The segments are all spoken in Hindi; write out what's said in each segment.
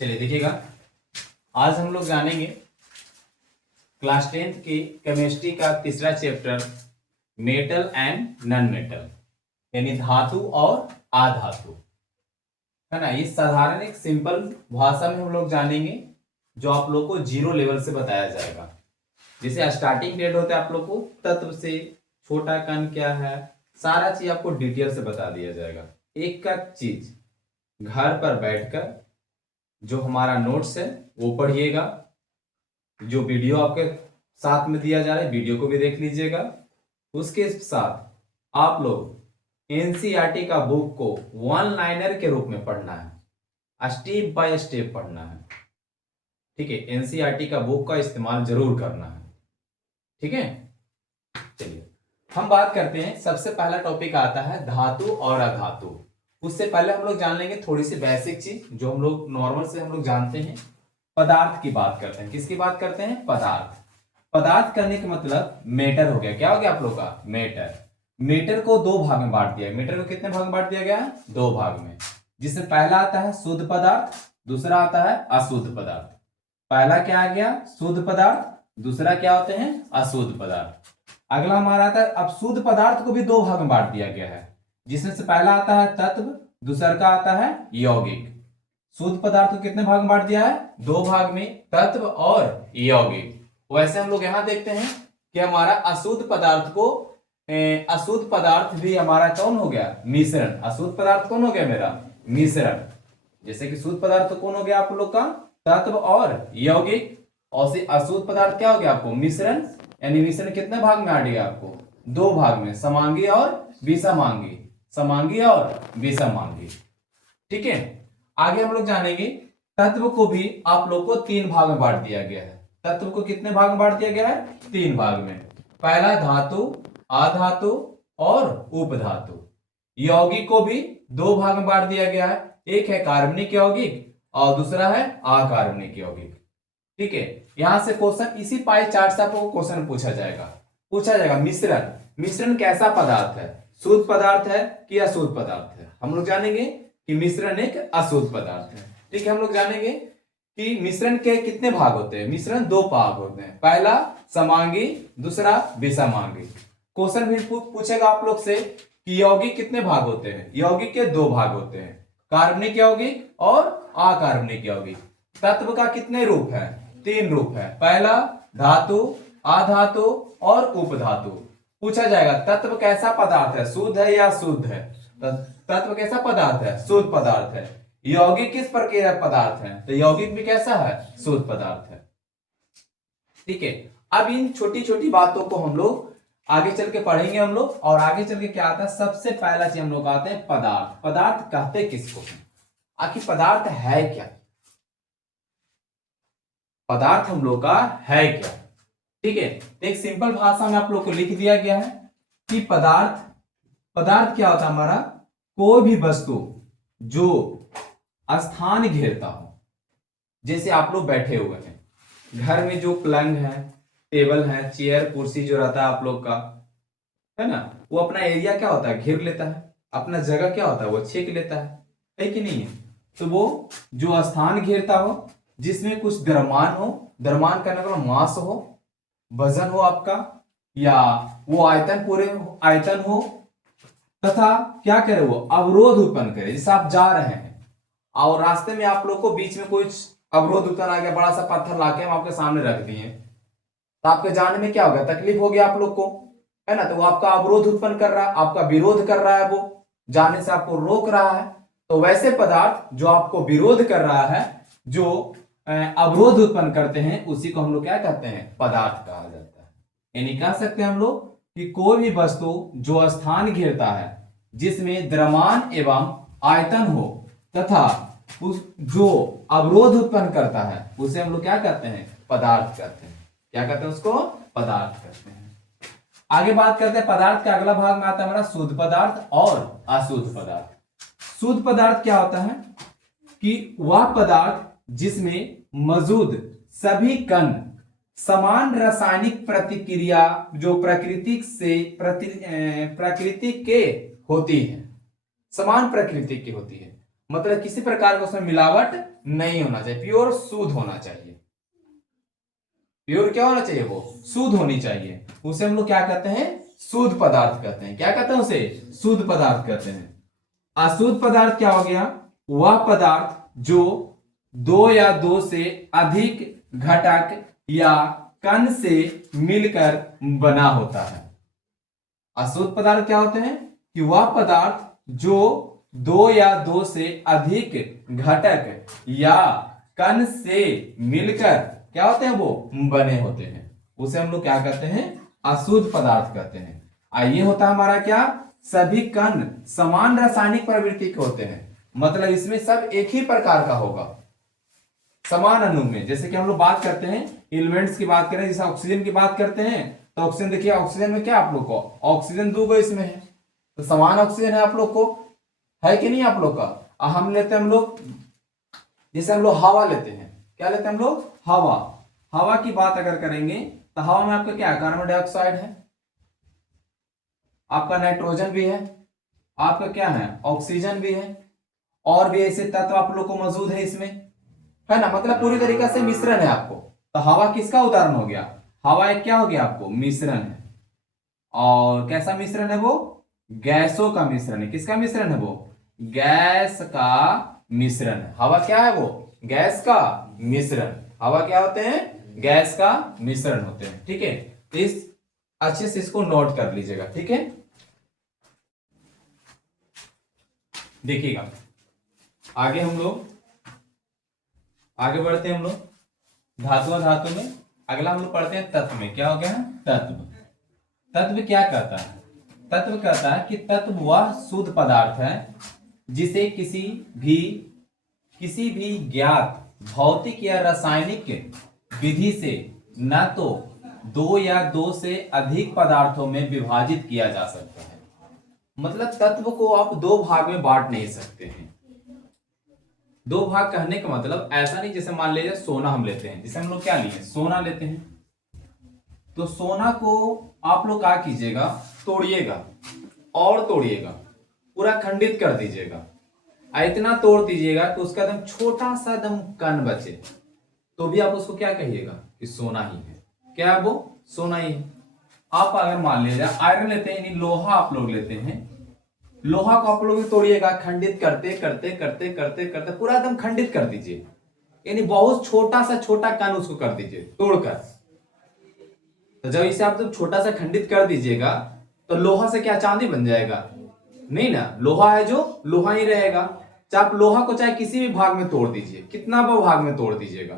चलिए देखिएगा, आज हम लोग जानेंगे क्लास 10th की केमिस्ट्री का तीसरा chapter metal and non metal, यानी धातु और अधातु, है ना। ये साधारण एक सिंपल भाषा में हम लोग जानेंगे जो आप लोग को जीरो लेवल से बताया जाएगा। जैसे स्टार्टिंग डेट होता है आप लोग को तत्व से, छोटा कण क्या है, सारा चीज आपको डिटेल से बता दिया जाएगा। एक का चीज घर पर बैठकर जो हमारा नोट्स है वो पढ़िएगा, जो वीडियो आपके साथ में दिया जा रहा है वीडियो को भी देख लीजिएगा। उसके साथ आप लोग एनसीईआरटी का बुक को वन लाइनर के रूप में पढ़ना है, स्टेप बाय स्टेप पढ़ना है, ठीक है। एनसीईआरटी का बुक का इस्तेमाल जरूर करना है, ठीक है। चलिए हम बात करते हैं, सबसे पहला टॉपिक आता है धातु और अधातु। उससे पहले हम लोग जान लेंगे थोड़ी सी बेसिक चीज जो हम लोग नॉर्मल से हम लोग जानते हैं। पदार्थ की बात करते हैं। किसकी बात करते हैं? पदार्थ। पदार्थ करने का मतलब मेटर हो गया। क्या हो गया आप लोग का? मेटर। मेटर को दो भाग में बांट दिया। मेटर को कितने भाग में बांट दिया गया है? दो भाग में, जिसमें पहला आता है शुद्ध पदार्थ, दूसरा आता है अशुद्ध पदार्थ। पहला क्या आ गया? शुद्ध पदार्थ, दूसरा क्या होते हैं? अशुद्ध पदार्थ। अगला हमारा आता है, अब शुद्ध पदार्थ को भी दो भाग में बांट दिया गया है, जिसमें से पहला आता है तत्व, दूसरा का आता है यौगिक। शुद्ध पदार्थ को कितने भाग में बांट दिया है? दो भाग में, तत्व और यौगिक। वैसे हम लोग यहां देखते हैं कि हमारा अशुद्ध पदार्थ को अशुद्ध पदार्थ भी हमारा कौन हो गया? मिश्रण। अशुद्ध पदार्थ कौन हो गया मेरा? मिश्रण। जैसे कि शुद्ध पदार्थ तो कौन हो गया आप लोग का? तत्व और यौगिक। और से अशुद्ध पदार्थ क्या हो गया आपको? मिश्रण। यानी मिश्रण कितने भाग में आ गया आपको? दो भाग में, समांगी और विषमांगी। समांगी और विषमांगी, ठीक है। आगे हम लोग जानेंगे तत्व को भी आप लोग को तीन भाग में बांट दिया गया है। तत्व को कितने भाग में बांट दिया गया है? तीन भाग में। पहला धातु, अधातु और उपधातु। यौगिक को भी दो भाग में बांट दिया गया है, एक है कार्बनिक यौगिक और दूसरा है अकार्बनिक यौगिक, ठीक है। यहां से क्वेश्चन इसी पाई चार्ट से आपको क्वेश्चन पूछा जाएगा। मिश्रण। मिश्रण कैसा पदार्थ है? शुद्ध पदार्थ है कि अशुद्ध पदार्थ है? हम लोग जानेंगे कि मिश्रण एक अशुद्ध पदार्थ है, ठीक है। हम लोग जानेंगे कि मिश्रण के कितने भाग होते हैं। मिश्रण दो भाग होते हैं, पहला समांगी, दूसरा विषमांगी। क्वेश्चन भी पूछेगा आप लोग से कि यौगिक कितने भाग होते हैं। यौगिक के दो भाग होते हैं, कार्बनिक यौगिक और अकार्बनिक यौगिक। तत्व का कितने रूप है? तीन रूप है, पहला धातु, अधातु और उपधातु। पूछा जाएगा तत्व कैसा पदार्थ है? शुद्ध है या अशुद्ध है? तत्व कैसा पदार्थ है? शुद्ध पदार्थ है। यौगिक किस प्रकार का पदार्थ है? तो यौगिक भी कैसा है? शुद्ध पदार्थ है, ठीक है। अब इन छोटी छोटी बातों को हम लोग आगे चल के पढ़ेंगे हम लोग। और आगे चल के क्या आता है? सबसे पहला चीज हम लोग आते हैं पदार्थ। पदार्थ कहते किसको हैं? आखिर पदार्थ है क्या? पदार्थ हम लोग का है क्या, ठीक है। एक सिंपल भाषा में आप लोग को लिख दिया गया है कि पदार्थ क्या होता है हमारा? कोई भी वस्तु जो स्थान घेरता हो। जैसे आप लोग बैठे हुए हैं, घर में जो पलंग है, टेबल है, चेयर, कुर्सी जो रहता है आप लोग का, है ना, वो अपना एरिया क्या होता है? घेर लेता है। अपना जगह क्या होता है? वो छेक लेता है कि नहीं है? तो वो जो स्थान घेरता हो, जिसमें कुछ द्रव्यमान हो, द्रव्यमान करने का मास हो, वजन हो आपका, या वो आयतन पूरे आयतन हो, तथा क्या करे? वो अवरोध उत्पन्न करे। जैसे आप जा रहे हैं और रास्ते में आप लोग को बीच में कुछ अवरोध उत्पन्न आ गया, बड़ा सा पत्थर लाके हम आपके सामने रख दिए, तो आपके जाने में क्या हो गया? तकलीफ हो गया आप लोग को, है ना। तो वो आपका अवरोध उत्पन्न कर रहा है, आपका विरोध कर रहा है, वो जाने से आपको रोक रहा है। तो वैसे पदार्थ जो आपको विरोध कर रहा है, जो अवरोध उत्पन्न करते हैं, उसी को हम लोग क्या कहते हैं? पदार्थ कहा जाता है। यानी कह सकते हैं हम लोग कि कोई भी वस्तु जो स्थान घेरता है, जिसमें द्रव्यमान एवं आयतन हो, तथा उस जो अवरोध उत्पन्न करता है, उसे हम लोग क्या कहते हैं? पदार्थ कहते हैं। क्या कहते हैं उसको? पदार्थ कहते हैं। आगे बात करते हैं पदार्थ का अगला भाग में आता है हमारा शुद्ध पदार्थ और अशुद्ध पदार्थ। शुद्ध पदार्थ क्या होता है? कि वह पदार्थ जिसमें मौजूद सभी कण समान रासायनिक प्रतिक्रिया जो प्रकृति के होती है, समान प्रकृति की होती है। मतलब किसी प्रकार का उसमें मिलावट नहीं होना चाहिए, प्योर शुद्ध होना चाहिए। प्योर क्या होना चाहिए, वो शुद्ध होनी चाहिए। उसे हम लोग क्या कहते हैं, शुद्ध पदार्थ कहते हैं। क्या कहते हैं उसे, शुद्ध पदार्थ कहते हैं। अशुद्ध पदार्थ क्या हो गया, वह पदार्थ जो दो या दो से अधिक घटक या कण से मिलकर बना होता है। अशुद्ध पदार्थ क्या होते हैं कि वह पदार्थ जो दो या दो से अधिक घटक या कण से मिलकर क्या होते हैं, वो बने होते हैं, उसे हम लोग क्या कहते हैं, अशुद्ध पदार्थ कहते हैं। आइए होता हमारा क्या, सभी कण समान रासायनिक प्रवृत्ति के होते हैं, मतलब इसमें सब एक ही प्रकार का होगा, समान अणु में। जैसे कि हम लोग बात करते हैं एलिमेंट्स की बात करें, जैसे ऑक्सीजन की बात करते हैं, तो ऑक्सीजन देखिए, ऑक्सीजन में क्या आप लोग को ऑक्सीजन 2 गो इसमें है, तो समान ऑक्सीजन है आप लोग को, है कि नहीं आप लोग का। हम लेते हैं हम लोग, जैसे हम लोग हवा लेते हैं, क्या लेते हैं हम लोग, हवा। हवा की बात अगर करेंगे तो हवा में आपका क्या है, कार्बन डाइऑक्साइड है, आपका नाइट्रोजन भी है, आपका क्या है, ऑक्सीजन भी है, और भी ऐसे तत्व आप लोग को मौजूद है इसमें, है ना। मतलब पूरी तरीके से मिश्रण है आपको। तो हवा किसका उदाहरण हो गया, हवा एक क्या हो गया आपको, मिश्रण है। और कैसा मिश्रण है वो, गैसों का मिश्रण है। किसका मिश्रण है वो, गैस का मिश्रण है। हवा क्या है वो, गैस का मिश्रण। हवा क्या होते हैं, गैस का मिश्रण होते हैं, ठीक है। तो इस अच्छे से इसको नोट कर लीजिएगा, ठीक है। देखिएगा आगे हम लोग आगे बढ़ते हैं हम लोग धातु धातु में। अगला हम लोग पढ़ते हैं तत्व में। क्या हो गया, तत्व। तत्व क्या कहता है, तत्व कहता है कि तत्व वह शुद्ध पदार्थ है जिसे किसी भी ज्ञात भौतिक या रासायनिक विधि से न तो दो या दो से अधिक पदार्थों में विभाजित किया जा सकता है। मतलब तत्व को आप दो भाग में बांट नहीं सकते हैं। दो भाग कहने का मतलब ऐसा नहीं, जैसे मान लीजिए सोना हम लेते हैं, जैसे हम लोग क्या लिए, सोना लेते हैं, तो सोना को आप लोग क्या कीजिएगा, तोड़िएगा और तोड़िएगा, पूरा खंडित कर दीजिएगा, इतना तोड़ दीजिएगा कि उसका एकदम छोटा सा एकदम कण बचे, तो भी आप उसको क्या कहिएगा कि सोना ही है। क्या है वो, सोना ही है। आप अगर मान लीजिए आयरन लेते हैं, यानी लोहा आप लोग लेते हैं, लोहा को आप लोग तोड़िएगा, खंडित करते करते करते करते करते पूरा एकदम खंडित कर दीजिए, यानी बहुत छोटा सा छोटा कण उसको कर दीजिए तोड़कर। तो जब इसे आप जब छोटा सा खंडित कर दीजिएगा तो लोहा से क्या चांदी बन जाएगा, नहीं ना। लोहा है जो लोहा ही रहेगा। चाहे आप लोहा को चाहे किसी भी भाग में तोड़ दीजिए, कितना भाग में तोड़ दीजिएगा,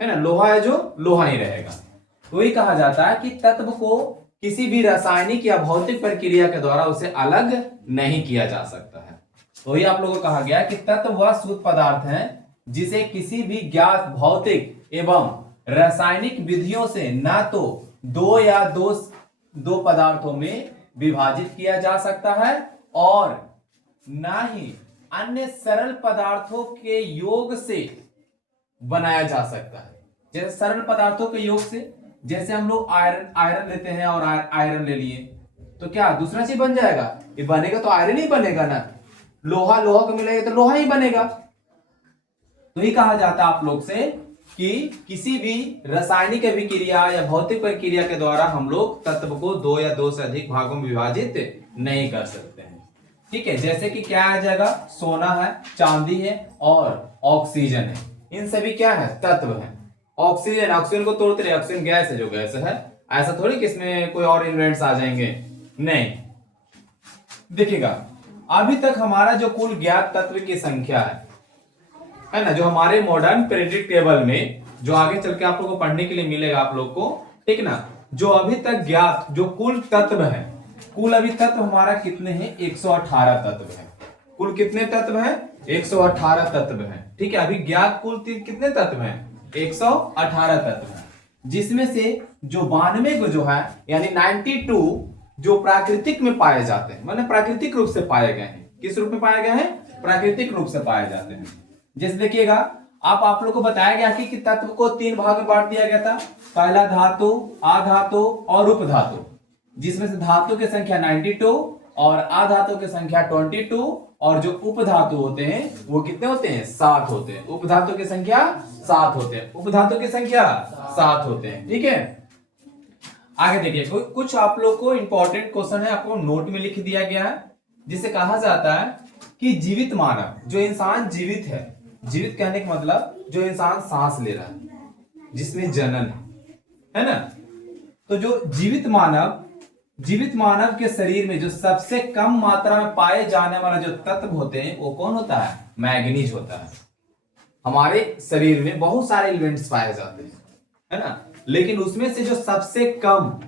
है ना, लोहा है जो लोहा ही रहेगा। तो ही कहा जाता है कि तत्व को किसी भी रासायनिक या भौतिक प्रक्रिया के द्वारा उसे अलग नहीं किया जा सकता है। तो ही आप लोगों को कहा गया कि तत्व वह शुद्ध पदार्थ है जिसे किसी भी ज्ञात भौतिक एवं रासायनिक विधियों से न तो दो या दो पदार्थों में विभाजित किया जा सकता है और न ही अन्य सरल पदार्थों के योग से बनाया जा सकता है। जैसे सरल पदार्थों के योग से, जैसे हम लोग आयरन लेते हैं और आयरन ले लिए, तो क्या दूसरा चीज बन जाएगा, ये बनेगा तो आयरन ही बनेगा ना। लोहा को मिलेगा तो लोहा ही बनेगा। तो ही कहा जाता है आप लोग से कि किसी भी रासायनिक अभिक्रिया या भौतिक प्रक्रिया के द्वारा हम लोग तत्व को दो या दो से अधिक भागों में विभाजित नहीं कर सकते हैं, ठीक है। जैसे कि क्या आ जाएगा, सोना है, चांदी है और ऑक्सीजन है, इन सभी क्या है, तत्व है। ऑक्सीजन को तोड़ते रहे, ऑक्सीजन गैस है जो गैस है, ऐसा थोड़ी कि इसमें कोई और एलिमेंट्स आ जाएंगे, नहीं। देखिएगा अभी तक हमारा जो कुल ज्ञात तत्व की संख्या है ना, जो हमारे मॉडर्न पीरियोडिक टेबल में जो आगे चल के आप लोगों को पढ़ने के लिए मिलेगा आप लोग को, ठीक ना, जो अभी तक ज्ञात जो कुल तत्व है, कुल अभी तत्व हमारा कितने हैं, 118 तत्व है। कुल कितने तत्व है, 118 तत्व है, ठीक है। अभी ज्ञात कुल कितने तत्व हैं, 118 तत्व है, जिसमें से जो 92 को जो है यानी 92 जो प्राकृतिक में पाए जाते हैं, मतलब प्राकृतिक रूप से पाए गए हैं। किस रूप में पाए गए हैं, प्राकृतिक रूप से पाए जाते हैं। जैसे देखिएगा आप लोग को बताया गया कि तत्व को 3 भाग में बांट दिया गया था, पहला धातु, अधातु और उपधातु, जिसमें से धातु की संख्या 92 और अधातु की संख्या 22 और जो उपधातु होते हैं वो कितने होते हैं? 7 होते हैं। उपधातु की संख्या 7 होते हैं। उपधातु की संख्या 7 होते हैं। ठीक है, आगे देखिए, कुछ आप लोग को इंपॉर्टेंट क्वेश्चन है, आपको नोट में लिख दिया गया है, जिसे कहा जाता है कि जीवित मानव, जो इंसान जीवित है, जीवित कहने का मतलब जो इंसान सांस ले रहा है, जिसमें जनन है ना, तो जो जीवित मानव के शरीर में जो सबसे कम मात्रा में पाए जाने वाला जो तत्व होते हैं वो कौन होता है? मैग्नीज होता है। हमारे शरीर में बहुत सारे एलिमेंट्स पाए जाते हैं, है ना, लेकिन उसमें से जो सबसे कम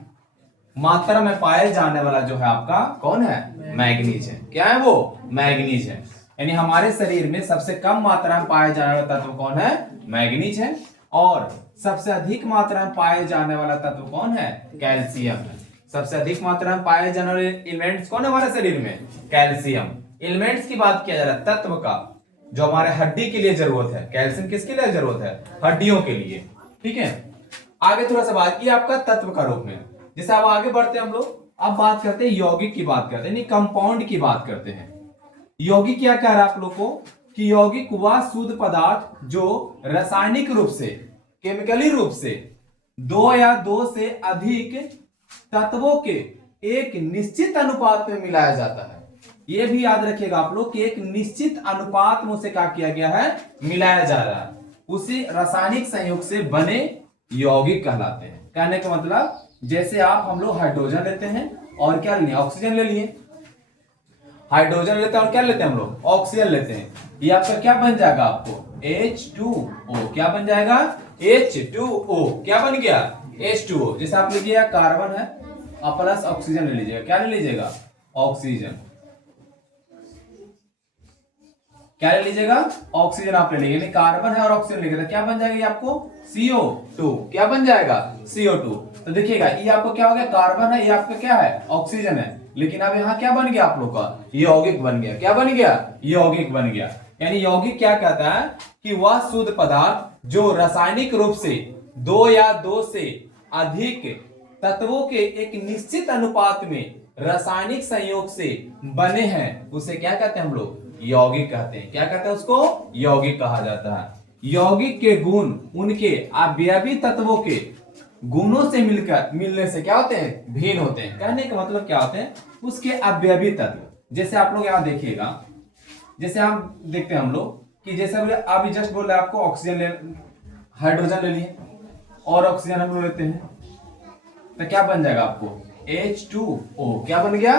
मात्रा में पाए जाने वाला जो है आपका कौन है? मैग्नीज है। क्या है वो? मैग्नीज है। यानी हमारे शरीर में सबसे कम मात्रा में पाए जाने वाला तत्व कौन है? मैग्नीज है। और सबसे अधिक मात्रा में पाए जाने वाला तत्व कौन है? कैल्शियम है। सबसे अधिक मात्रा में पाए जाने वाले एलिमेंट्स कौन है हमारे शरीर में? कैल्शियम। एलिमेंट्स की बात किया जा रहा है, तत्व का, जो हमारे हड्डी के लिए जरूरत है। कैल्शियम किसके लिए जरूरत है? हड्डियों के लिए। ठीक है, आगे थोड़ा सा बात की आपका तत्व का रूप में। जैसे अब आगे बढ़ते हैं हम लोग, अब बात करते हैं यौगिक की बात करते हैं, कंपाउंड की बात करते हैं। यौगिक क्या कह रहा है आप लोग को कि यौगिक वह शुद्ध पदार्थ जो रासायनिक रूप से, केमिकली रूप से 2 या 2 से अधिक तत्वों के एक निश्चित अनुपात में मिलाया जाता है। यह भी याद रखिएगा आप लोग कि एक निश्चित अनुपात में उसे क्या किया गया है? मिलाया जा रहा है। उसी रासायनिक संयोग से बने यौगिक कहलाते हैं। कहने का मतलब, जैसे हम लोग हाइड्रोजन लेते हैं और क्या लेंगे? ऑक्सीजन ले लिए। हाइड्रोजन लेते हैं और क्या लेते हैं हम लोग? ऑक्सीजन लेते हैं। ये आपका क्या बन जाएगा? आपको H2O। क्या बन जाएगा? H2O। क्या बन गया? H2O। जैसे आप लीजिएगा कार्बन है और प्लस ऑक्सीजन ले लीजिएगा। क्या ले लीजिएगा? ऑक्सीजन। क्या ले लीजिएगा? ऑक्सीजन आप ले लीजिएगा। कार्बन है और ऑक्सीजन लेंगे तो क्या बन जाएगा? ये आपको CO2। क्या बन जाएगा? CO2। तो देखिएगा, ये आपको क्या हो गया? कार्बन है, ये आपका क्या है? ऑक्सीजन है। लेकिन अब यहाँ क्या बन गया आप लोग का? यौगिक बन गया। क्या बन गया? यौगिक बन गया। यानी यौगिक क्या कहता है कि वह शुद्ध पदार्थ जो रासायनिक रूप से 2 या 2 से अधिक तत्वों के एक निश्चित अनुपात में रासायनिक संयोग से बने हैं, उसे क्या कहते हैं हम लोग? यौगिक कहते हैं। क्या कहते हैं उसको? यौगिक कहा जाता है। यौगिक के गुण उनके अवयवी तत्वों के गुणों से मिलने से क्या होते हैं? भिन्न होते हैं। कहने का मतलब क्या होते हैं? उसके अवयवी तत्व। जैसे आप लोग यहाँ देखिएगा, जैसे हम देखते हैं हम लोग कि जैसे अभी जस्ट बोल रहे आपको ऑक्सीजन ले, हाइड्रोजन ले लिए और ऑक्सीजन हम लोग लेते हैं, तो क्या बन जाएगा आपको? H2O। क्या बन गया?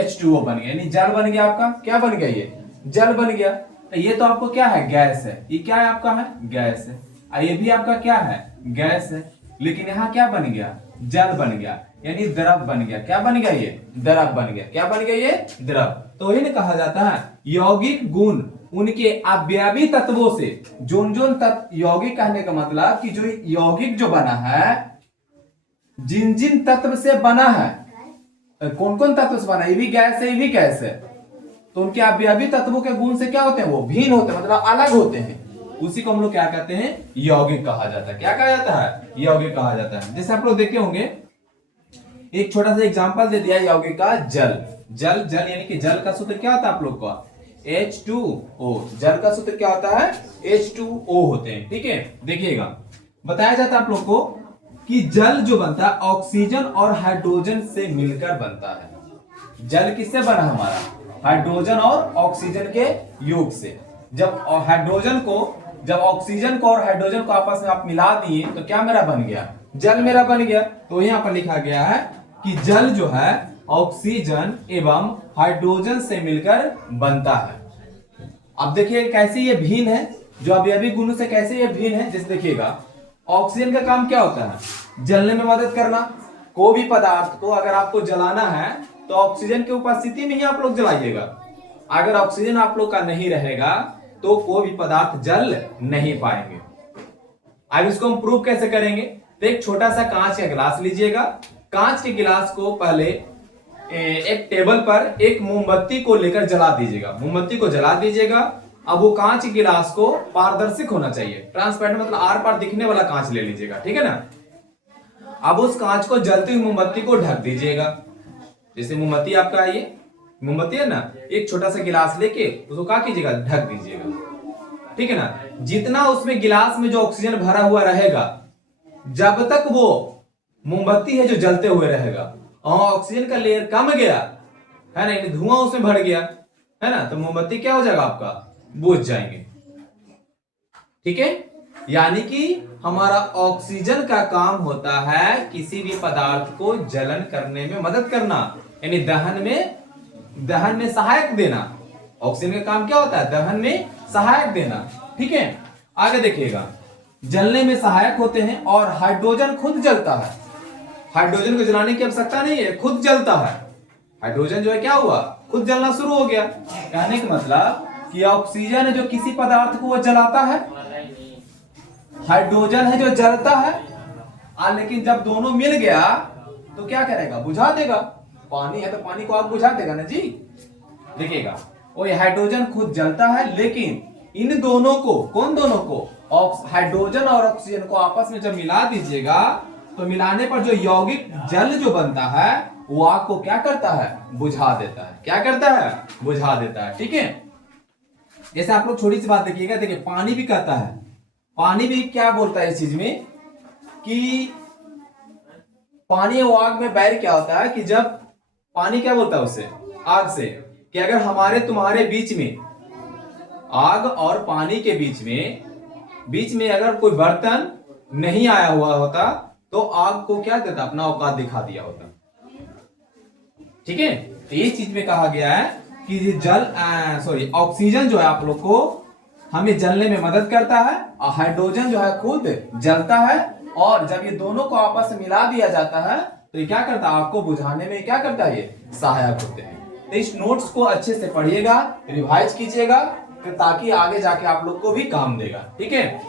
H2O बन गया। यानी जल बन गया आपका। क्या बन गया? ये जल बन गया। तो ये तो आपको क्या है? गैस है। ये क्या है आपका? है गैस है। और ये भी आपका क्या है? गैस है। लेकिन यहाँ क्या बन गया? जल बन गया, यानी द्रव बन गया। क्या बन गया? ये द्रव बन गया। क्या बन गया? ये द्रव। तो यही कहा जाता है यौगिक गुण उनके अवयवी तत्वों से, जोन तत्व। यौगिक कहने का मतलब कि जो यौगिक जो बना है, जिन जिन तत्व से बना है, कौन कौन तत्व से बना है? ये भी गैस है, ये भी गैस है, तो उनके अवयवी तत्वों के गुण से क्या होते हैं? वो भिन्न होते हैं, मतलब अलग होते हैं। उसी को हम लोग क्या कहते हैं? यौगिक कहा जाता है। क्या कहा जाता है? यौगिक कहा जाता है। जैसे आप लोग देखे होंगे, एक छोटा सा एग्जांपल दे दिया यौगिक का, जल। जल जल यानी कि जल का सूत्र क्या होता है आप लोग का? H2O। जल का सूत्र क्या होता है? H2O होते हैं। ठीक है, देखिएगा, बताया जाता है आप लोग को कि जल जो बनता है ऑक्सीजन और हाइड्रोजन से मिलकर बनता है। जल किससे बना हमारा? हाइड्रोजन और ऑक्सीजन के योग से। जब ऑक्सीजन को और हाइड्रोजन को आपस में आप मिला दिए तो क्या मेरा बन गया? जल मेरा बन गया। तो यहाँ पर लिखा गया है कि जल जो है ऑक्सीजन एवं हाइड्रोजन से मिलकर बनता है। अब देखिए कैसे ये भिन्न है, जो अवयवी गुणों से कैसे ये भिन्न है। जैसे देखिएगा, ऑक्सीजन का काम क्या होता है? जलने में मदद करना। कोई भी पदार्थ को अगर आपको जलाना है तो ऑक्सीजन की उपस्थिति में ही आप लोग जलाइएगा। अगर ऑक्सीजन आप लोग का नहीं रहेगा तो कोई भी पदार्थ जल नहीं पाएंगे। अब इसको हम प्रूव कैसे करेंगे? तो एक छोटा सा कांच का गिलास लीजिएगा। कांच के गिलास को पहले एक टेबल पर एक मोमबत्ती को लेकर जला दीजिएगा। मोमबत्ती को जला दीजिएगा। अब वो कांच के गिलास को पारदर्शिक होना चाहिए, ट्रांसपेरेंट, मतलब आर पार दिखने वाला कांच ले लीजिएगा। ठीक है ना। अब उस कांच को जलती हुई मोमबत्ती को ढक दीजिएगा। जैसे मोमबत्ती आपका ये मोमबत्ती है ना, एक छोटा सा गिलास लेके उसको क्या कीजिएगा, ढक दीजिएगा, ठीक है ना। जितना उसमें गिलास में जो ऑक्सीजन भरा हुआ रहेगा, जब तक वो मोमबत्ती है जो जलते हुए रहेगा, और ऑक्सीजन का लेयर कम गया है ना, यानी धुआं उसमें भर गया है ना, तो मोमबत्ती क्या हो जाएगा, आपका बुझ जाएंगे, ठीक है। यानी कि हमारा ऑक्सीजन का काम होता है किसी भी पदार्थ को जलन करने में मदद करना, यानी दहन में सहायक देना। ऑक्सीजन का काम क्या होता है, दहन में सहायक देना, ठीक है। आगे देखिएगा, जलने में सहायक होते हैं, और हाइड्रोजन खुद जलता है। हाइड्रोजन को जलाने की आवश्यकता नहीं है, खुद जलता है। हाइड्रोजन जो है क्या हुआ, खुद जलना शुरू हो गया। कहने का मतलब कि ऑक्सीजन है जो किसी पदार्थ को वो जलाता है, हाइड्रोजन है जो जलता है, लेकिन जब दोनों मिल गया तो क्या करेगा, बुझा देगा। पानी है तो पानी को आग बुझा देगा ना जी। देखिएगा, वो हाइड्रोजन खुद जलता है, लेकिन इन दोनों को, कौन दोनों को, हाइड्रोजन और ऑक्सीजन को आपस में जब मिला दीजिएगा, तो मिलाने पर जो यौगिक जल जो बनता है वो आग को क्या करता है, बुझा देता है। क्या करता है, बुझा देता है, ठीक है। जैसे आप लोग छोटी सी बात देखिएगा, देखिए पानी भी कहता है, पानी भी क्या बोलता है इस चीज में कि पानी और आग में बैर क्या होता है, कि जब पानी क्या बोलता है उसे, आग से, कि अगर हमारे तुम्हारे बीच में, आग और पानी के बीच में अगर कोई बर्तन नहीं आया हुआ होता तो आग को क्या देता, अपना औकात दिखा दिया होता, ठीक है। तो ये चीज में कहा गया है कि ऑक्सीजन जो है आप लोग को हमें जलने में मदद करता है, और हाइड्रोजन जो है खुद जलता है, और जब ये दोनों को आपस में मिला दिया जाता है तो ये क्या करता है, आग को बुझाने में क्या करता है, ये सहायक होते हैं। तो इस नोट्स को अच्छे से पढ़िएगा, रिवाइज कीजिएगा, ताकि आगे जाके आप लोग को भी काम देगा, ठीक है।